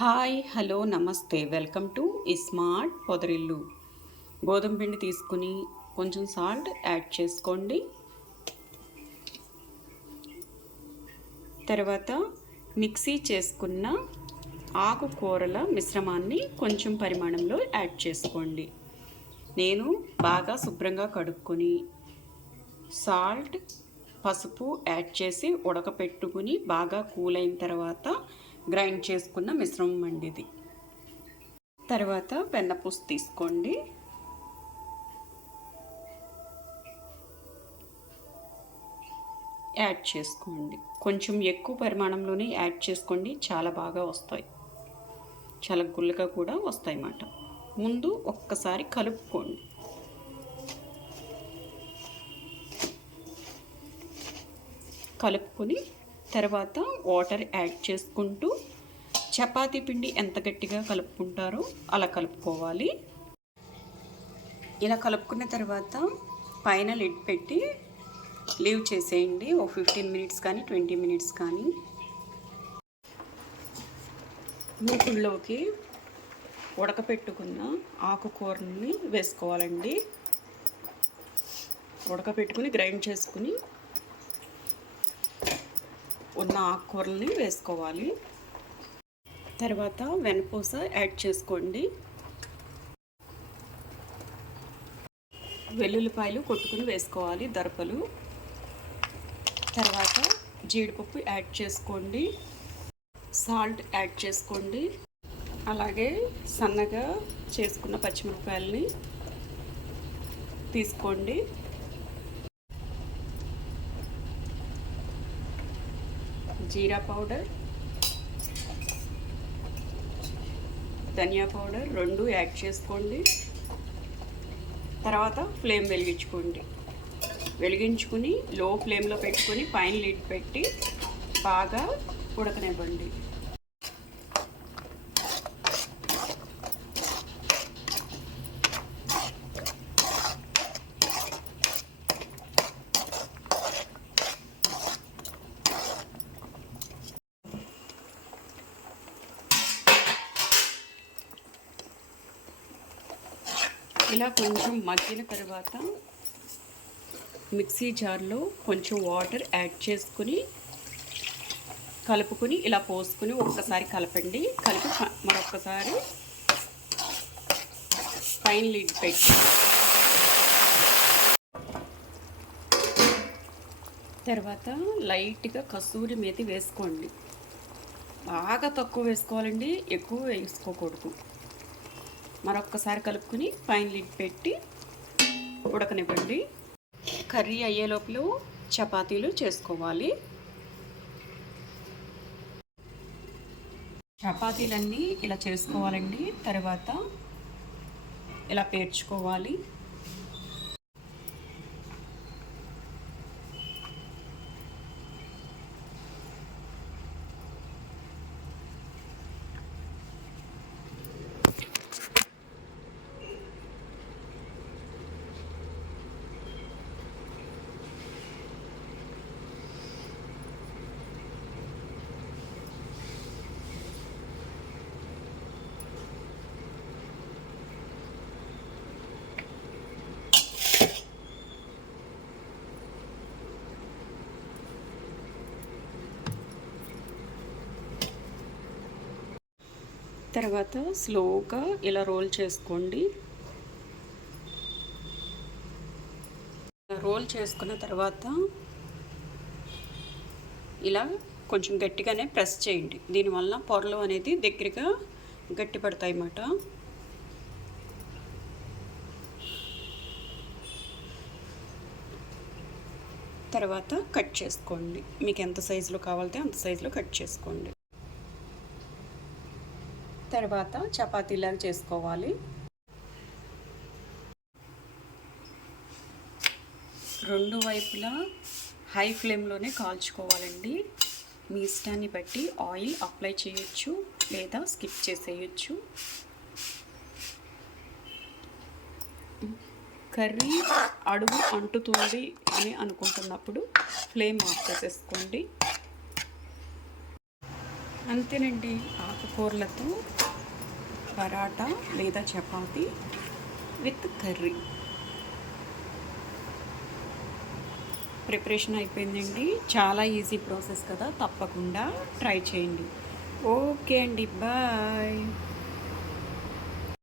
Hi hello నమస్తే. Welcome to smart పొదరిల్లు. గోధుమ పిండి తీసుకుని కొంచెం సాల్ట్ యాడ్ చేసుకోండి. తర్వాత మిక్సీ చేసుకున్న ఆకుకూరల మిశ్రమాన్ని కొంచెం పరిమాణంలో యాడ్ చేసుకోండి. నేను బాగా శుభ్రంగా కడుక్కొని సాల్ట్ పసుపు యాడ్ చేసి ఉడకపెట్టుకుని బాగా కూల్ అయిన తర్వాత గ్రైండ్ చేసుకున్న మిశ్రమం అండి ఇది. తర్వాత వెన్నపూస తీసుకోండి. యాడ్ చేసుకోండి. కొంచెం ఎక్కువ పరిమాణంలోనే యాడ్ చేసుకోండి. చాలా బాగా వస్తాయి. చాలా గుల్లగా కూడా వస్తాయి అన్నమాట. ముందు ఒక్కసారి కలుపుకోండి. కలుపుకొని తర్వాత వాటర్ యాడ్ చేసుకుంటూ చపాతీ పిండి ఎంత గట్టిగా కలుపుకుంటారో అలా కలుపుకోవాలి. ఇలా కలుపుకున్న తర్వాత పైన లిడ్ పెట్టి లీవ్ చేసేయండి. ఓ ఫిఫ్టీన్ మినిట్స్ కానీ ట్వంటీ మినిట్స్ కానీ. మూకుల్లోకి ఉడకపెట్టుకున్న ఆకుకూరని వేసుకోవాలండి. ఉడకపెట్టుకుని గ్రైండ్ చేసుకుని ఉన్న ఆకుకూరల్ని వేసుకోవాలి. తర్వాత వెనపూస యాడ్ చేసుకోండి. వెల్లుల్లిపాయలు కొట్టుకుని వేసుకోవాలి దరపలు. తర్వాత జీడిపప్పు యాడ్ చేసుకోండి. సాల్ట్ యాడ్ చేసుకోండి. అలాగే సన్నగా చేసుకున్న పచ్చిమిరపకాయలని తీసుకోండి. జీరా పౌడర్ ధనియా పౌడర్ రెండు యాడ్ చేసుకోండి. తర్వాత ఫ్లేమ్ వెలిగించుకోండి. వెలిగించుకుని లో ఫ్లేమ్లో పెట్టుకొని పైన లిడ్ పెట్టి బాగా ఉడకనివ్వండి. ఇలా కొంచెం మగ్గిన తర్వాత మిక్సీ జార్లో కొంచెం వాటర్ యాడ్ చేసుకుని కలుపుకొని ఇలా పోసుకుని ఒక్కసారి కలపండి. కలిపి మరొకసారి పైన లిడ్ పెట్టి. తర్వాత లైట్గా కసూరి మేతి వేసుకోండి. బాగా తక్కువ వేసుకోవాలండి ఎక్కువ వేసుకోకూడదు. మరొక్కసారి కలుపుకొని పైన లిడ్ పెట్టి ఉడకనివ్వండి. కర్రీ అయ్యే లోపల చపాతీలు చేసుకోవాలి. చపాతీలన్నీ ఇలా చేసుకోవాలండి. తర్వాత ఇలా పేర్చుకోవాలి. తర్వాత స్లోగా ఇలా రోల్ చేసుకోండి. రోల్ చేసుకున్న తర్వాత ఇలా కొంచెం గట్టిగానే ప్రెస్ చేయండి. దీనివల్ల పొరలు అనేది దగ్గరగా గట్టి పడతాయి అన్నమాట. తర్వాత కట్ చేసుకోండి. మీకు ఎంత సైజులో కావాలితే అంత సైజులో కట్ చేసుకోండి. తర్వాత చపాతీలాగా చేసుకోవాలి. రెండు వైపులా హై ఫ్లేమ్లోనే కాల్చుకోవాలండి. మీ ఇష్టాన్ని బట్టి ఆయిల్ అప్లై చేయొచ్చు లేదా స్కిప్ చేసేయచ్చు. కర్రీ అడుగు అంటుతుంది అని అనుకుంటున్నప్పుడు ఫ్లేమ్ ఆఫ్ చేసేసుకోండి. అంతేనండి. ఆకుకూరలతో పరాటా లేదా చపాతీ విత్ కర్రీ. ప్రిపరేషన్ అయిపోయిందండి. చాలా ఈజీ ప్రాసెస్ కదా తప్పకుండా ట్రై చేయండి. ఓకే అండి. బాయ్.